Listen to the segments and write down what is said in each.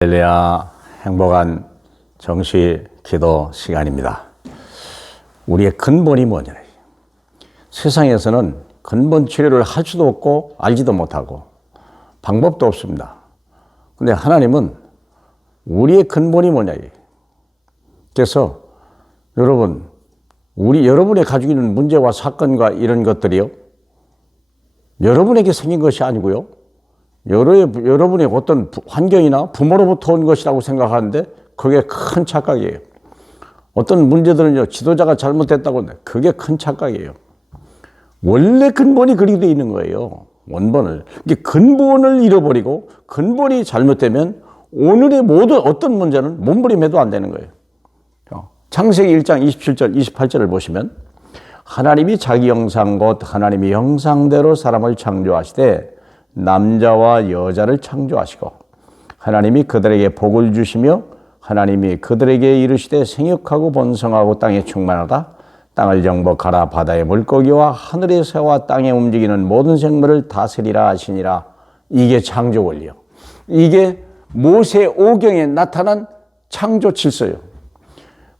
할렐루야, 행복한 정시 기도 시간입니다. 우리의 근본이 뭐냐? 세상에서는 근본 치료를 할 수도 없고 알지도 못하고 방법도 없습니다. 근데 하나님은 우리의 근본이 뭐냐? 그래서 여러분이 가지고 있는 문제와 사건과 이런 것들이요, 여러분에게 생긴 것이 아니고요, 여러분의 어떤 환경이나 부모로부터 온 것이라고 생각하는데 그게 큰 착각이에요. 어떤 문제들은요, 지도자가 잘못됐다고 하는데 그게 큰 착각이에요. 원래 근본이 그렇게 되어 있는 거예요. 원본을. 근본을 잃어버리고 근본이 잘못되면 오늘의 모든 어떤 문제는 몸부림해도 안 되는 거예요. 창세기 1장 27절, 28절을 보시면 하나님이 자기 형상 곧 하나님의 형상대로 사람을 창조하시되 남자와 여자를 창조하시고 하나님이 그들에게 복을 주시며 하나님이 그들에게 이르시되 생육하고 번성하고 땅에 충만하다 땅을 정복하라 바다의 물고기와 하늘의 새와 땅에 움직이는 모든 생물을 다스리라 하시니라. 이게 창조 원리요. 이게 모세 오경에 나타난 창조 질서예요.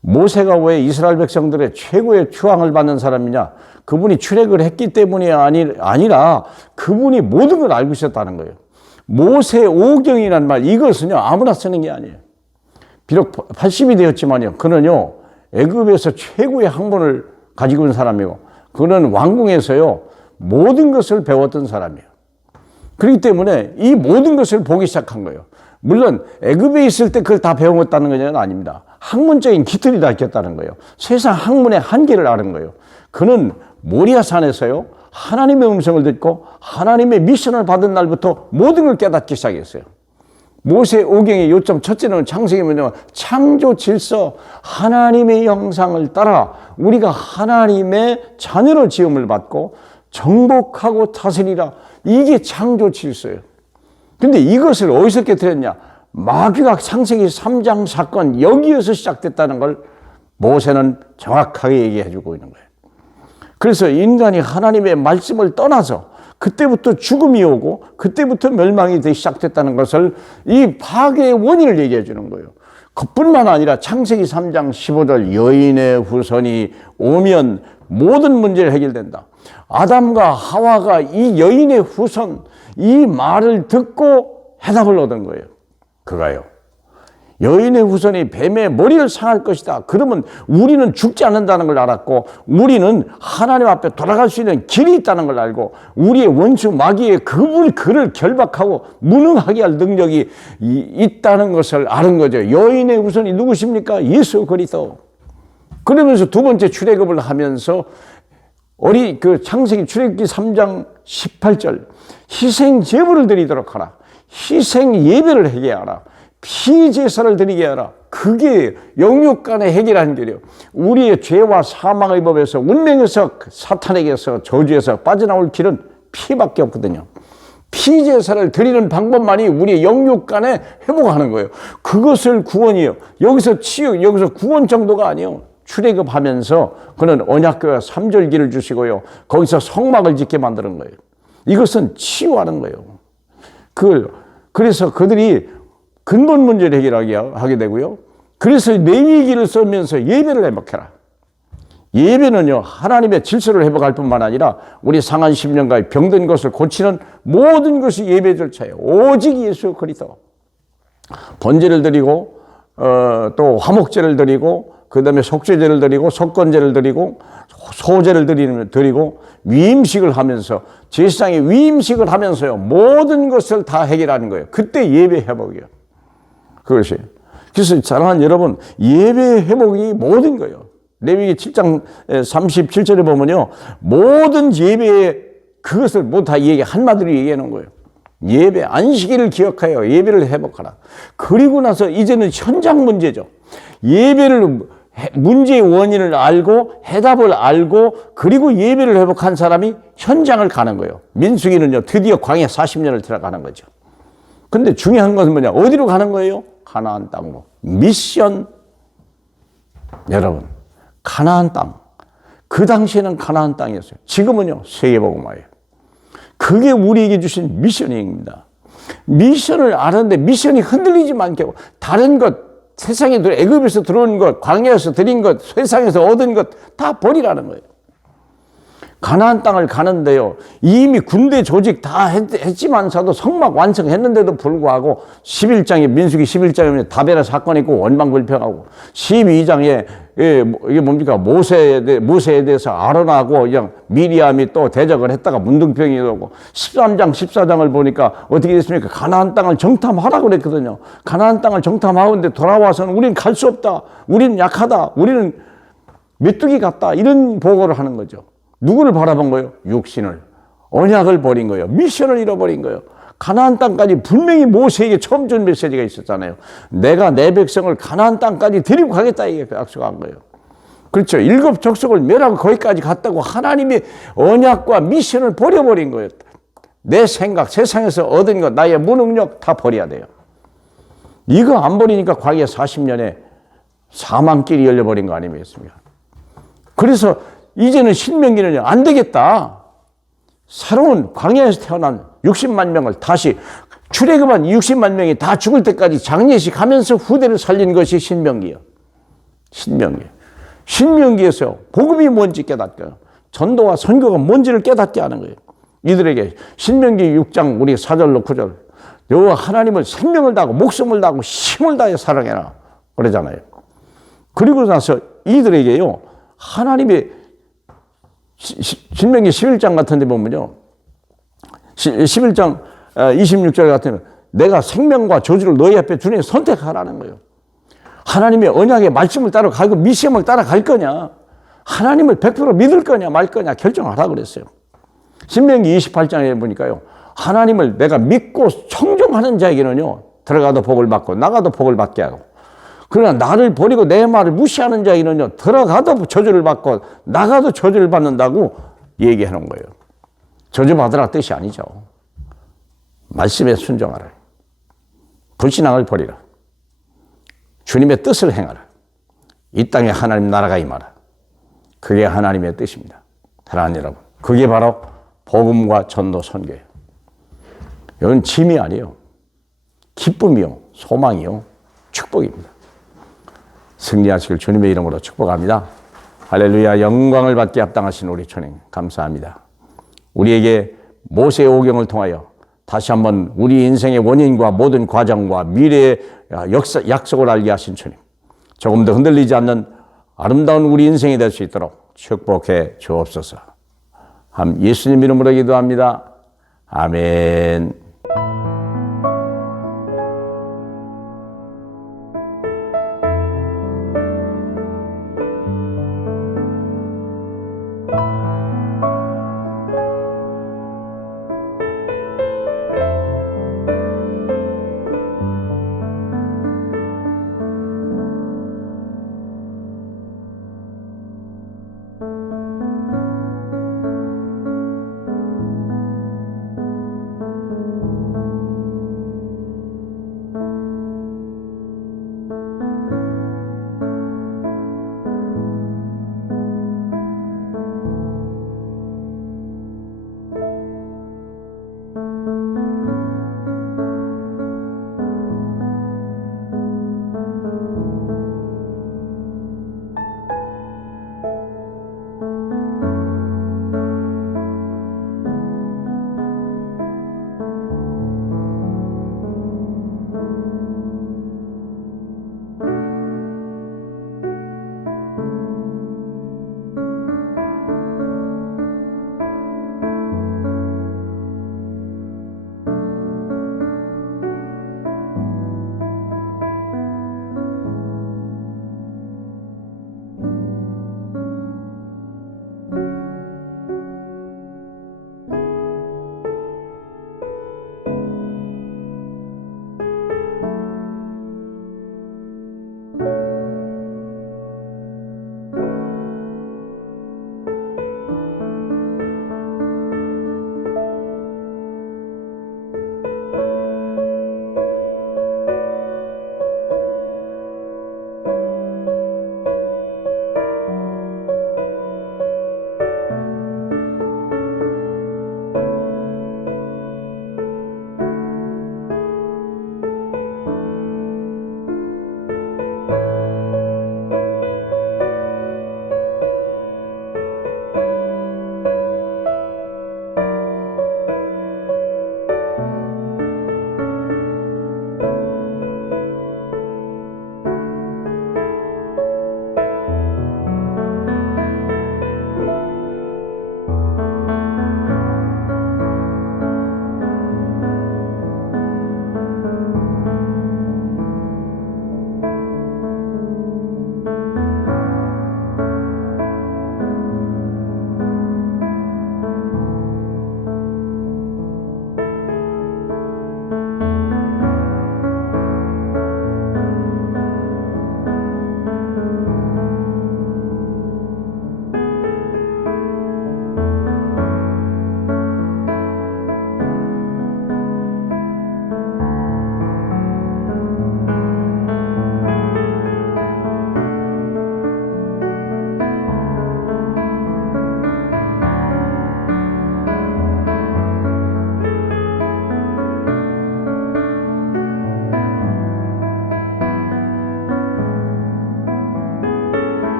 모세가 왜 이스라엘 백성들의 최고의 추앙을 받는 사람이냐? 그분이 출애굽을 했기 때문이 아니라 그분이 모든 걸 알고 있었다는 거예요. 모세 오경이라는 말, 이것은요 아무나 쓰는 게 아니에요. 비록 80이 되었지만요, 그는요 애굽에서 최고의 학문을 가지고 있는 사람이고 그는 왕궁에서요 모든 것을 배웠던 사람이에요. 그렇기 때문에 이 모든 것을 보기 시작한 거예요. 물론 애굽에 있을 때 그걸 다 배웠다는 건 아닙니다. 학문적인 기틀이 다 있겠다는 거예요. 세상 학문의 한계를 아는 거예요. 그는 모리아산에서요 하나님의 음성을 듣고 하나님의 미션을 받은 날부터 모든 걸 깨닫기 시작했어요. 모세 오경의 요점 첫째는 창세기 뭐냐면 창조 질서, 하나님의 형상을 따라 우리가 하나님의 자녀로 지음을 받고 정복하고 다스리라. 이게 창조 질서예요. 근데 이것을 어디서 깨뜨렸냐? 마귀가 창세기 3장 사건 여기에서 시작됐다는 걸 모세는 정확하게 얘기해 주고 있는 거예요. 그래서 인간이 하나님의 말씀을 떠나서 그때부터 죽음이 오고 그때부터 멸망이 시작됐다는 것을 이 파괴의 원인을 얘기해 주는 거예요. 그뿐만 아니라 창세기 3장 15절 여인의 후손이 오면 모든 문제를 해결된다. 아담과 하와가 이 여인의 후손, 이 말을 듣고 해답을 얻은 거예요. 그가요, 여인의 후손이 뱀의 머리를 상할 것이다. 그러면 우리는 죽지 않는다는 걸 알았고 우리는 하나님 앞에 돌아갈 수 있는 길이 있다는 걸 알고 우리의 원수 마귀의 그를 결박하고 무능하게 할 능력이 있다는 것을 아는 거죠. 여인의 후손이 누구십니까? 예수 그리스도. 그러면서 두 번째 출애굽을 하면서 창세기 출애굽기 3장 18절 희생 제물을 드리도록 하라. 희생 예배를 하게 하라. 피제사를 드리게 하라. 그게 영육 간의 해결하는 길이에요. 우리의 죄와 사망의 법에서 운명에서 사탄에게서 저주에서 빠져나올 길은 피밖에 없거든요. 피제사를 드리는 방법만이 우리의 영육 간에 회복하는 거예요. 그것을 구원이에요. 여기서 치유, 여기서 구원 정도가 아니에요. 출애굽하면서 그는 언약궤와 삼절기를 주시고요. 거기서 성막을 짓게 만드는 거예요. 이것은 치유하는 거예요. 그래서 그들이 근본 문제를 해결하게 되고요. 그래서 레위기를 쓰면서 예배를 회복해라. 예배는요 하나님의 질서를 회복할 뿐만 아니라 우리 상한 심령과 병든 것을 고치는 모든 것이 예배 절차예요. 오직 예수 그리스도. 번제를 드리고 또 화목제를 드리고 그 다음에 속죄제를 드리고 속건제를 드리고 소제를 드리고 위임식을 하면서 제사장의 위임식을 하면서요 모든 것을 다 해결하는 거예요. 그때 예배 회복이에요. 그것이. 그래서 사랑하는 여러분, 예배 회복이 모든 거예요. 레위기 7장 37절에 보면요 모든 예배의 그것을 모두 다 한마디로 얘기해 놓은 거예요. 예배, 안식일을 기억하여 예배를 회복하라. 그리고 나서 이제는 현장 문제죠. 예배를 문제의 원인을 알고 해답을 알고 그리고 예배를 회복한 사람이 현장을 가는 거예요. 민수기는요 드디어 광야 40년을 들어가는 거죠. 근데 중요한 것은 뭐냐? 어디로 가는 거예요? 가나안 땅으로. 미션. 여러분, 가나안 땅. 그 당시에는 가나안 땅이었어요. 지금은요 세계복음화예요. 그게 우리에게 주신 미션입니다. 미션을 아는데 미션이 흔들리지 않게 하고 다른 것, 세상에 애굽에서 들어온 것, 광야에서 드린 것, 세상에서 얻은 것 다 버리라는 거예요. 가나안 땅을 가는데요. 이미 군대 조직 다 했지만서도 성막 완성했는데도 불구하고 11장에 민수기 11장에 다베라 사건이 있고 원망불평하고 12장에 이게 뭡니까 모세에 대해서 아론하고 그냥 미리암이 또 대적을 했다가 문둥병이 오고 13장 14장을 보니까 어떻게 됐습니까? 가나안 땅을 정탐하라고 그랬거든요. 가나안 땅을 정탐하는데 돌아와서는 우리는 갈 수 없다. 우리는 약하다. 우리는 메뚜기 같다. 이런 보고를 하는 거죠. 누구를 바라본 거예요? 육신을. 언약을 버린 거예요. 미션을 잃어버린 거예요. 가나안 땅까지 분명히 모세에게 처음 준 메시지가 있었잖아요. 내가 내 백성을 가나안 땅까지 데리고 가겠다 이게 약속한 거예요. 그렇죠. 7 족속을 멸하고 거기까지 갔다고 하나님의 언약과 미션을 버려버린 거예요. 내 생각, 세상에서 얻은 것, 나의 무능력 다 버려야 돼요. 이거 안 버리니까 광야 40년에 사망길이 열려버린 거 아니겠습니까? 그래서 이제는 신명기는요, 안 되겠다. 새로운 광야에서 태어난 60만 명을 다시 출애굽한 60만 명이 다 죽을 때까지 장례식 하면서 후대를 살린 것이 신명기예요. 신명기에서 복음이 뭔지 깨닫고요. 전도와 선교가 뭔지를 깨닫게 하는 거예요. 이들에게 신명기 6장 우리 4절로 9절 여호와 하나님을 생명을 다하고 목숨을 다하고 힘을 다해 사랑해라 그러잖아요. 그리고 나서 이들에게요, 하나님의 신명기 11장 같은 데 보면요. 11장 26절 같으면 내가 생명과 저주를 너희 앞에 주니 선택하라는 거예요. 하나님의 언약의 말씀을 따라가고 미션을 따라갈 거냐, 하나님을 100% 믿을 거냐 말 거냐 결정하라 그랬어요. 신명기 28장에 보니까요, 하나님을 내가 믿고 청종하는 자에게는요, 들어가도 복을 받고 나가도 복을 받게 하고, 그러나 나를 버리고 내 말을 무시하는 자에게는요, 들어가도 저주를 받고 나가도 저주를 받는다고 얘기하는 거예요. 저주받으라 뜻이 아니죠. 말씀에 순종하라. 불신앙을 버리라. 주님의 뜻을 행하라. 이 땅에 하나님 나라가 임하라. 그게 하나님의 뜻입니다. 사랑하는 여러분, 그게 바로 복음과 전도 선교예요. 이건 짐이 아니에요. 기쁨이요, 소망이요, 축복입니다. 승리하시길 주님의 이름으로 축복합니다. 할렐루야. 영광을 받게 합당하신 우리 주님 감사합니다. 우리에게 모세의 오경을 통하여 다시 한번 우리 인생의 원인과 모든 과정과 미래의 약속을 알게 하신 주님, 조금 더 흔들리지 않는 아름다운 우리 인생이 될 수 있도록 축복해 주옵소서. 예수님 이름으로 기도합니다. 아멘.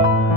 네.